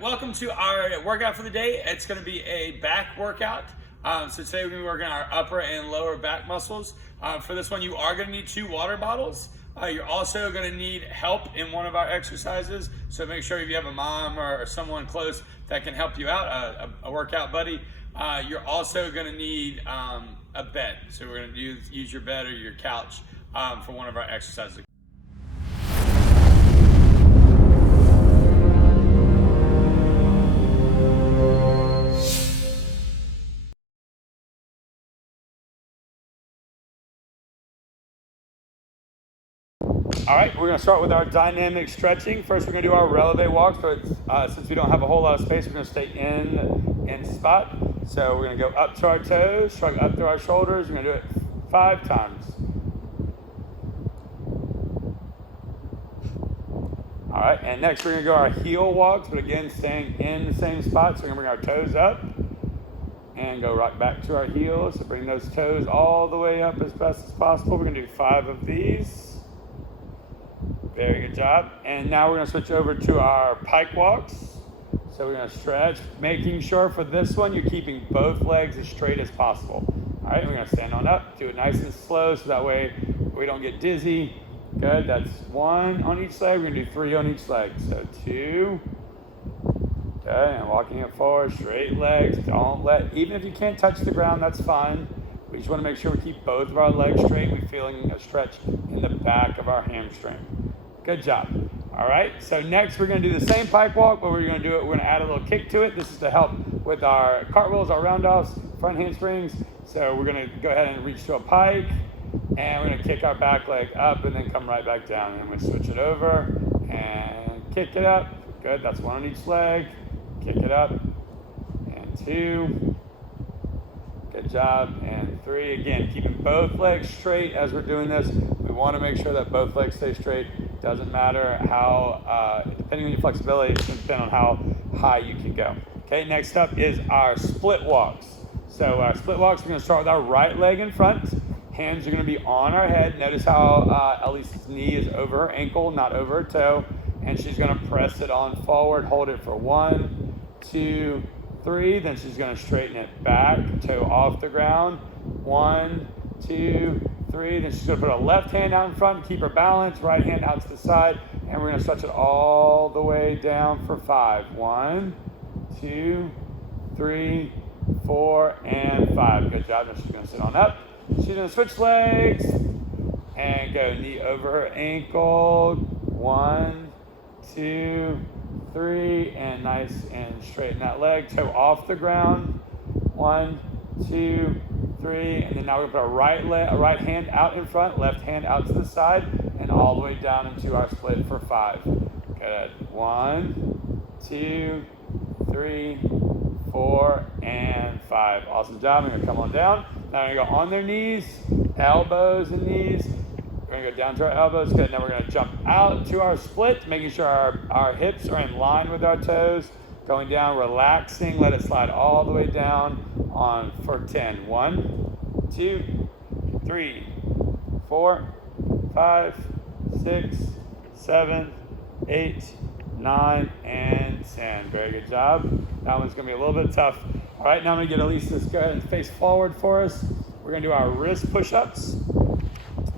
welcome to our workout for the day. It's going to be a back workout. So today we're going to be working our upper and lower back muscles. For this one, you are going to need 2 water bottles. You're also going to need help in one of our exercises. So make sure if you have a mom or someone close that can help you out, a workout buddy. You're also going to need a bed. So we're going to use your bed or your couch for one of our exercises. All right, we're gonna start with our dynamic stretching. First, we're gonna do our releve walks, but since we don't have a whole lot of space, we're gonna stay in spot. So we're gonna go up to our toes, shrug up through our shoulders. We're gonna do it 5 times. All right, and next we're gonna go our heel walks, but again, staying in the same spot. So we're gonna bring our toes up and go right back to our heels. So bring those toes all the way up as best as possible. We're gonna do 5 of these. Very good job. And now we're going to switch over to our pike walks. So we're going to stretch, making sure for this one you're keeping both legs as straight as possible. All right, we're going to stand on up, do it nice and slow so that way we don't get dizzy. Good, that's 1 on each leg. We're going to do 3 on each leg. So 2. Okay, and walking it forward, straight legs. Don't let, even if you can't touch the ground, that's fine. We just want to make sure we keep both of our legs straight. We're feeling a stretch in the back of our hamstring. Good job. All right, so next we're going to do the same pike walk, but we're going to add a little kick to it. This is to help with our cartwheels, our roundoffs, front handsprings. So we're going to go ahead and reach to a pike, and we're going to kick our back leg up and then come right back down. And we switch it over and kick it up. Good, that's 1 on each leg. Kick it up, and 2. Good job, and 3. Again, keeping both legs straight as we're doing this. We want to make sure that both legs stay straight. Doesn't matter how, depending on your flexibility, it's going to depend on how high you can go. Okay, next up is our split walks. So our split walks, we're going to start with our right leg in front. Hands are going to be on our head. Notice how Elise's knee is over her ankle, not over her toe. And she's going to press it on forward, hold it for 1, 2, 3. Then she's going to straighten it back, toe off the ground. 1, 2, 3. Then she's going to put her left hand out in front, keep her balance, right hand out to the side, and we're going to stretch it all the way down for 5. 1, 2, 3, 4, and 5. Good job. Now she's going to sit on up. She's going to switch legs and go knee over her ankle. 1, 2, 3, and nice and straighten that leg. Toe off the ground. 1, 2, 3, and then now we're going to put a right hand out in front, left hand out to the side, and all the way down into our split for 5. Good. 1, 2, 3, 4, and 5. Awesome job. We're going to come on down. Now we're going to go on their knees, elbows and knees. We're going to go down to our elbows. Good. Now we're going to jump out to our split, making sure our hips are in line with our toes. Going down, relaxing, let it slide all the way down on for 10. 1, 2, 3, 4, 5, 6, 7, 8, 9, and 10. Very good job. That one's going to be a little bit tough. All right, now I'm going to get Elise to go ahead and face forward for us. We're going to do our wrist push-ups.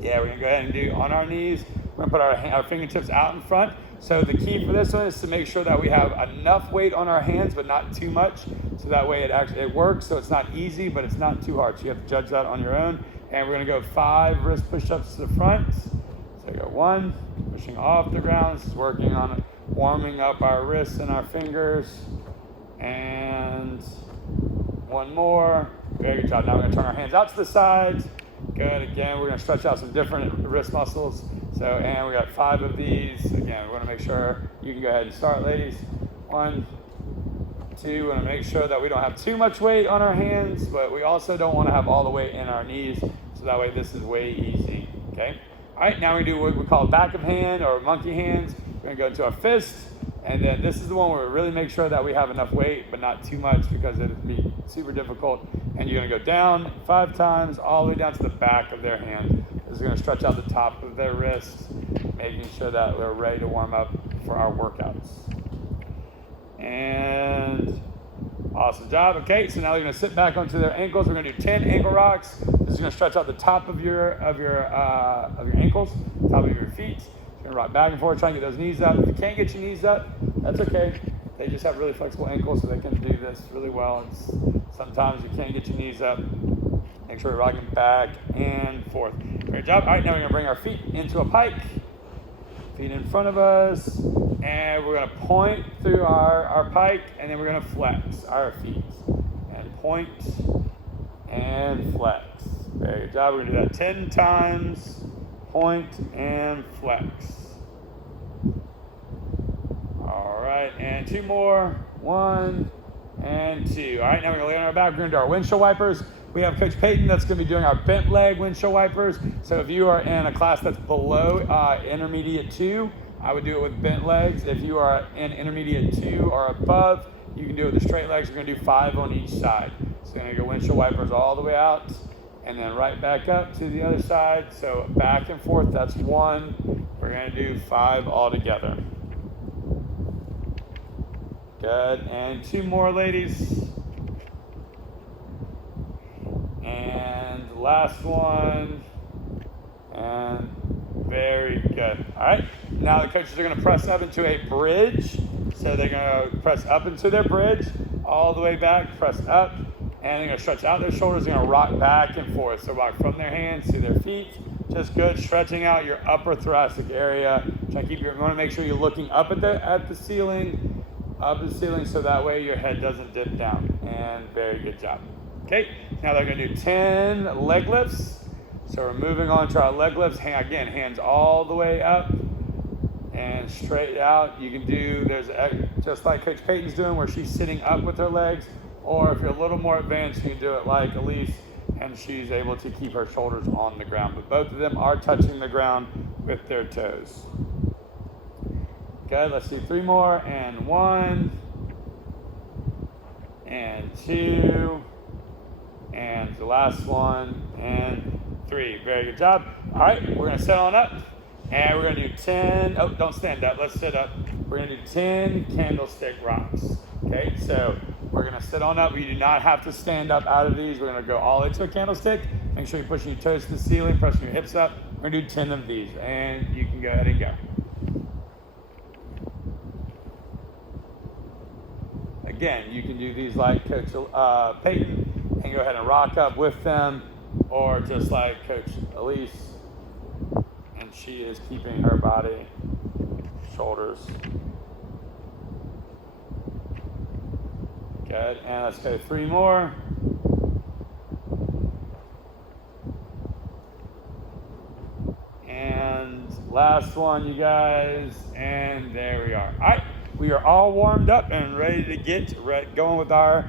Yeah, we're going to go ahead and do on our knees. We're going to put our fingertips out in front. So the key for this one is to make sure that we have enough weight on our hands, but not too much. So that way it works. So it's not easy, but it's not too hard. So you have to judge that on your own. And we're going to go 5 wrist push-ups to the front. So go 1, pushing off the ground. This is working on warming up our wrists and our fingers. And 1 more. Very good job. Now we're going to turn our hands out to the sides. Good. Again, we're going to stretch out some different wrist muscles. So, and we got 5 of these. Again, we want to make sure you can go ahead and start, ladies. 1, 2. We want to make sure that we don't have too much weight on our hands, but we also don't want to have all the weight in our knees. So that way this is way easy. Okay. All right. Now we do what we call back of hand or monkey hands. We're going to go into a fist. And then this is the one where we really make sure that we have enough weight, but not too much because it would be super difficult. And you're going to go down 5 times, all the way down to the back of their hand. This is going to stretch out the top of their wrists, making sure that we're ready to warm up for our workouts. And Awesome job. Okay, so now they're gonna sit back onto their ankles. We're gonna do 10 ankle rocks. This is gonna stretch out the top of your ankles, top of your feet. You're gonna rock back and forth, try and get those knees up. If you can't get your knees up, that's okay. They just have really flexible ankles, so they can do this really well. Sometimes you can't get your knees up. Make sure you're rocking back and forth. Great job. All right, now we're gonna bring our feet into a pike. Feet in front of us, and we're gonna point through our pike, and then we're gonna flex our feet. And point and flex. Very good job. We're gonna do that 10 times. Point and flex. All right, and 2 more. 1 and 2. All right, now we're gonna lay on our back. We're gonna do our windshield wipers. We have Coach Peyton that's going to be doing our bent leg windshield wipers. So if you are in a class that's below intermediate 2, I would do it with bent legs. If you are in intermediate 2 or above, you can do it with the straight legs. We're going to do 5 on each side. So you're going to go windshield wipers all the way out and then right back up to the other side. So back and forth, that's 1. We're going to do 5 all together. Good. And 2 more, ladies. And last one, and very good. All right, now the coaches are going to press up into a bridge. So they're going to press up into their bridge, all the way back, press up, and they're going to stretch out their shoulders. They're going to rock back and forth. So rock from their hands to their feet. Just good, stretching out your upper thoracic area. Try to keep you want to make sure you're looking up at the ceiling, so that way your head doesn't dip down. And very good job. Okay, now they're going to do 10 leg lifts. So we're moving on to our leg lifts. Again, hands all the way up and straight out. You can do, just like Coach Peyton's doing, where she's sitting up with her legs. Or if you're a little more advanced, you can do it like Elise, and she's able to keep her shoulders on the ground. But both of them are touching the ground with their toes. Good, let's do 3 more. And 1, and 2, and the last one, and 3. Very good job. All right, we're going to sit on up, and we're going to do 10. Oh, don't stand up. Let's sit up. We're going to do 10 candlestick rocks. Okay, so we're going to sit on up. You do not have to stand up out of these. We're going to go all into a candlestick. Make sure you're pushing your toes to the ceiling, pressing your hips up. We're going to do 10 of these, and you can go ahead and go. Again, you can do these like Coach Peyton, and go ahead and rock up with them, or just like Coach Elise, and she is keeping her body, shoulders. Good, and let's go 3 more. And last one, you guys, and there we are. All right, we are all warmed up and ready to get going with our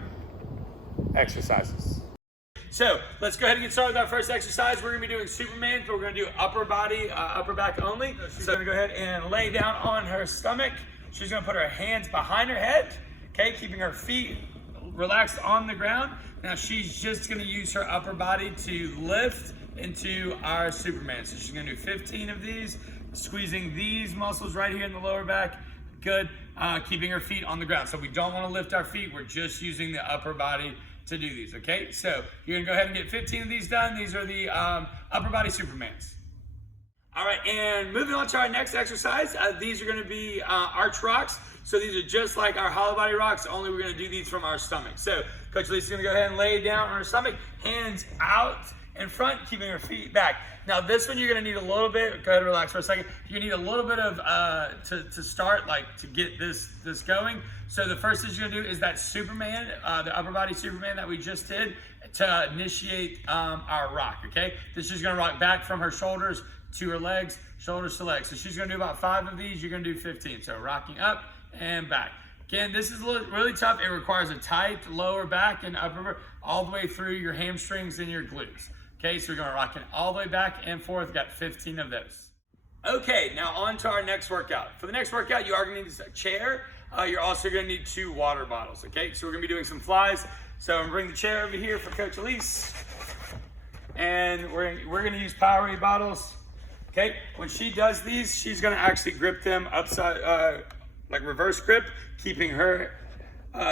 exercises. So let's go ahead and get started with our first exercise. We're going to be doing Superman, but we're going to do upper body, upper back only. So she's going to go ahead and lay down on her stomach. She's going to put her hands behind her head, okay, keeping her feet relaxed on the ground. Now she's just going to use her upper body to lift into our Superman. So she's going to do 15 of these, squeezing these muscles right here in the lower back. Good, keeping her feet on the ground. So we don't want to lift our feet. We're just using the upper body to do these, okay? So you're gonna go ahead and get 15 of these done. These are the upper body Supermans. All right, and moving on to our next exercise. These are gonna be arch rocks. So these are just like our hollow body rocks, only we're gonna do these from our stomach. So Coach Lisa's gonna go ahead and lay down on her stomach, hands out in front, keeping her feet back. Now this one you're gonna need a little bit, go ahead and relax for a second. You're gonna need a little bit of, to start, like to get this going. So the first thing you're gonna do is that Superman, the upper body Superman that we just did to initiate our rock, okay? This is gonna rock back from her shoulders to her legs, shoulders to legs. So she's gonna do about 5 of these, you're gonna do 15. So rocking up and back. Again, this is really tough. It requires a tight lower back and upper, all the way through your hamstrings and your glutes. Okay, so we're gonna rock it all the way back and forth. Got 15 of those. Okay, now on to our next workout. For the next workout, you are gonna need a chair. You're also gonna need 2 water bottles, okay? So we're gonna be doing some flies. So I'm gonna bring the chair over here for Coach Elise. And we're gonna use Powerade bottles, okay? When she does these, she's gonna actually grip them upside, like reverse grip, keeping her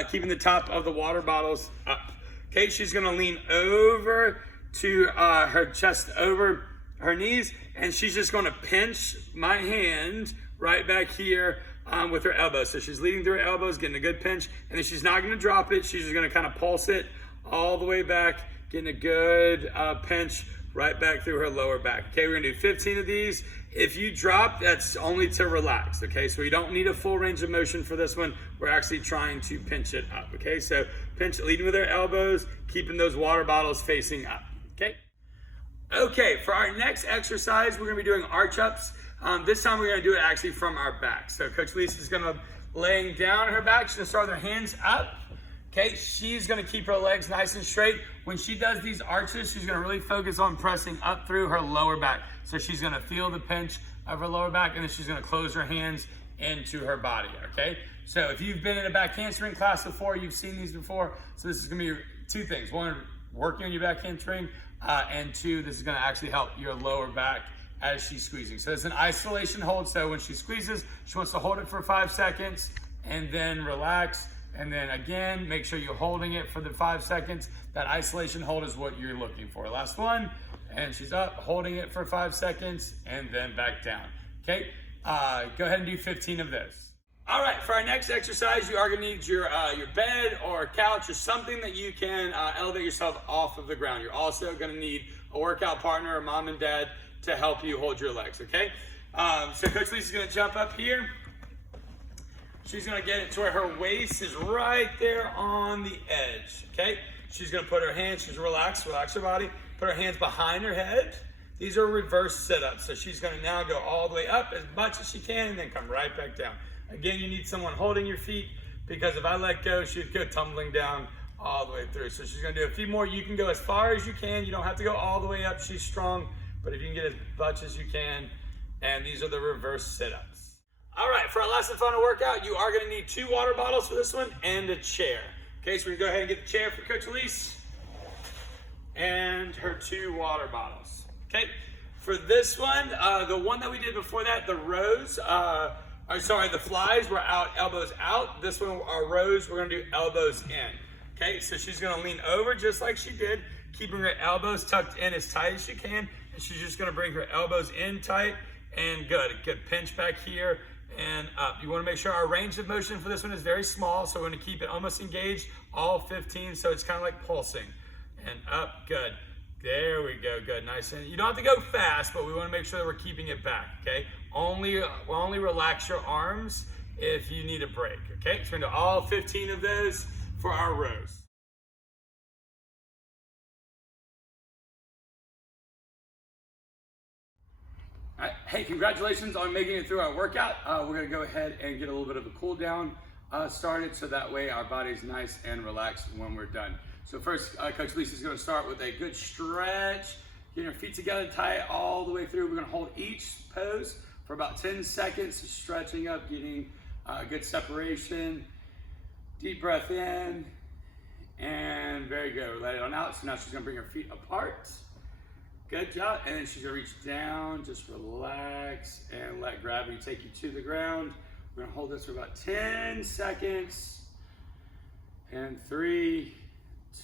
keeping the top of the water bottles up. Okay, she's gonna lean over to her chest over her knees, and she's just gonna pinch my hand right back here with her elbows. So she's leading through her elbows, getting a good pinch, and then she's not gonna drop it. She's just gonna kind of pulse it all the way back, getting a good pinch right back through her lower back. Okay, we're gonna do 15 of these. If you drop, that's only to relax, okay? So we don't need a full range of motion for this one. We're actually trying to pinch it up, okay? So pinch it, leading with our elbows, keeping those water bottles facing up, okay? Okay, for our next exercise, we're gonna be doing arch ups. This time we're gonna do it actually from our back. So Coach Lisa's gonna laying down her back. She's gonna start with her hands up. Okay, she's gonna keep her legs nice and straight. When she does these arches, she's gonna really focus on pressing up through her lower back. So she's gonna feel the pinch of her lower back, and then she's gonna close her hands into her body, okay? So if you've been in a back hamstring class before, you've seen these before. So this is gonna be two things. One, working on your back hamstring, and two, this is gonna actually help your lower back as she's squeezing. So it's an isolation hold. So when she squeezes, she wants to hold it for 5 seconds and then relax. And then again, make sure you're holding it for the 5 seconds. That isolation hold is what you're looking for. Last one, and she's up, holding it for 5 seconds, and then back down. Okay, go ahead and do 15 of those. All right, for our next exercise, you are gonna need your bed or couch or something that you can elevate yourself off of the ground. You're also gonna need a workout partner, or mom and dad, to help you hold your legs, okay? So Coach Lisa's gonna jump up here. She's gonna get it to where her waist is right there on the edge, okay? She's gonna put her hands, she's relax her body, put her hands behind her head. These are reverse sit-ups. So she's gonna now go all the way up as much as she can and then come right back down. Again, you need someone holding your feet, because if I let go, she'd go tumbling down all the way through. So she's gonna do a few more. You can go as far as you can. You don't have to go all the way up. She's strong, but if you can get as much as you can, and these are the reverse sit-ups. All right, for our last and final workout, you are gonna need 2 water bottles for this one and a chair. Okay, so we're gonna go ahead and get the chair for Coach Elise and her 2 water bottles. Okay, for this one, the one that we did before that, the rows, the flies were out, elbows out. This one, our rows, we're gonna do elbows in. Okay, so she's gonna lean over just like she did, keeping her elbows tucked in as tight as she can, and she's just gonna bring her elbows in tight and good. A good pinch back here and up. You wanna make sure our range of motion for this one is very small, so we're gonna keep it almost engaged, all 15, so it's kind of like pulsing. And up, good. There we go, good, nice. And you don't have to go fast, but we wanna make sure that we're keeping it back, okay? Only relax your arms if you need a break, okay? So we're gonna do all 15 of those for our rows. All right. Hey, congratulations on making it through our workout. We're gonna go ahead and get a little bit of a cool down started, so that way our body's nice and relaxed when we're done. So first, Coach Lisa's gonna start with a good stretch, getting her feet together tight all the way through. We're gonna hold each pose for about 10 seconds, stretching up, getting good separation. Deep breath in, and very good. Let it on out. So now she's gonna bring her feet apart. Good job, and then she's gonna reach down, just relax, and let gravity take you to the ground. We're gonna hold this for about 10 seconds, and 3,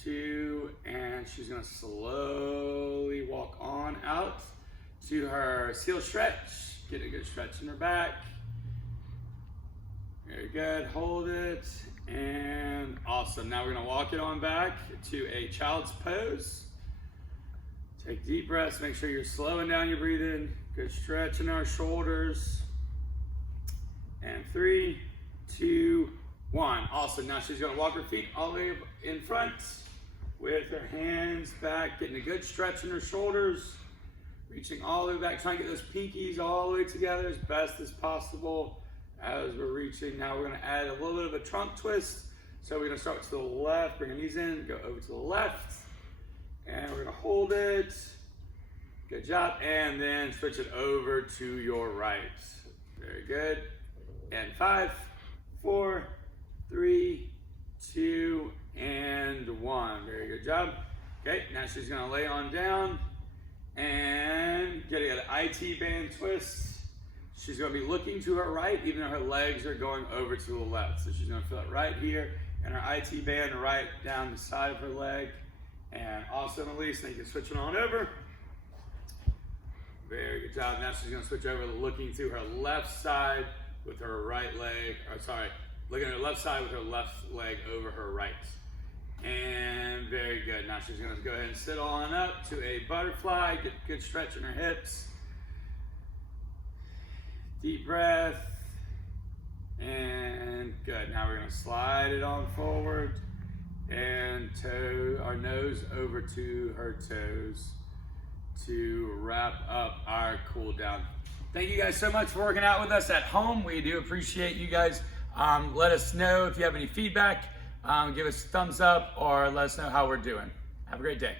2, and she's gonna slowly walk on out to her heel stretch. Get a good stretch in her back. Very good, hold it, and awesome. Now we're gonna walk it on back to a child's pose. Take deep breaths, make sure you're slowing down your breathing. Good stretch in our shoulders. And 3, 2, 1. Awesome, now she's gonna walk her feet all the way in front with her hands back, getting a good stretch in her shoulders, reaching all the way back, trying to get those pinkies all the way together as best as possible as we're reaching. Now we're gonna add a little bit of a trunk twist. So we're gonna start to the left, bring our knees in, go over to the left, and we're gonna hold it. Good job, and then switch it over to your right. Very good. And 5, 4, 3, 2, and 1. Very good job. Okay, now she's gonna lay on down and get an IT band twist. She's gonna be looking to her right, even though her legs are going over to the left. So she's gonna feel it right here and our IT band right down the side of her leg. And also release, then you can switch it on over. Very good job. Now she's gonna switch over, looking through her left side with her right leg, or sorry, looking at her left side with her left leg over her right. And very good. Now she's gonna go ahead and sit on up to a butterfly, get a good stretch in her hips. Deep breath. And good. Now we're gonna slide it on forward and toe our nose over to her toes to wrap up our cool down. Thank you guys so much for working out with us at home. We do appreciate you guys. Let us know if you have any feedback. Give us a thumbs up or let us know how we're doing. Have a great day.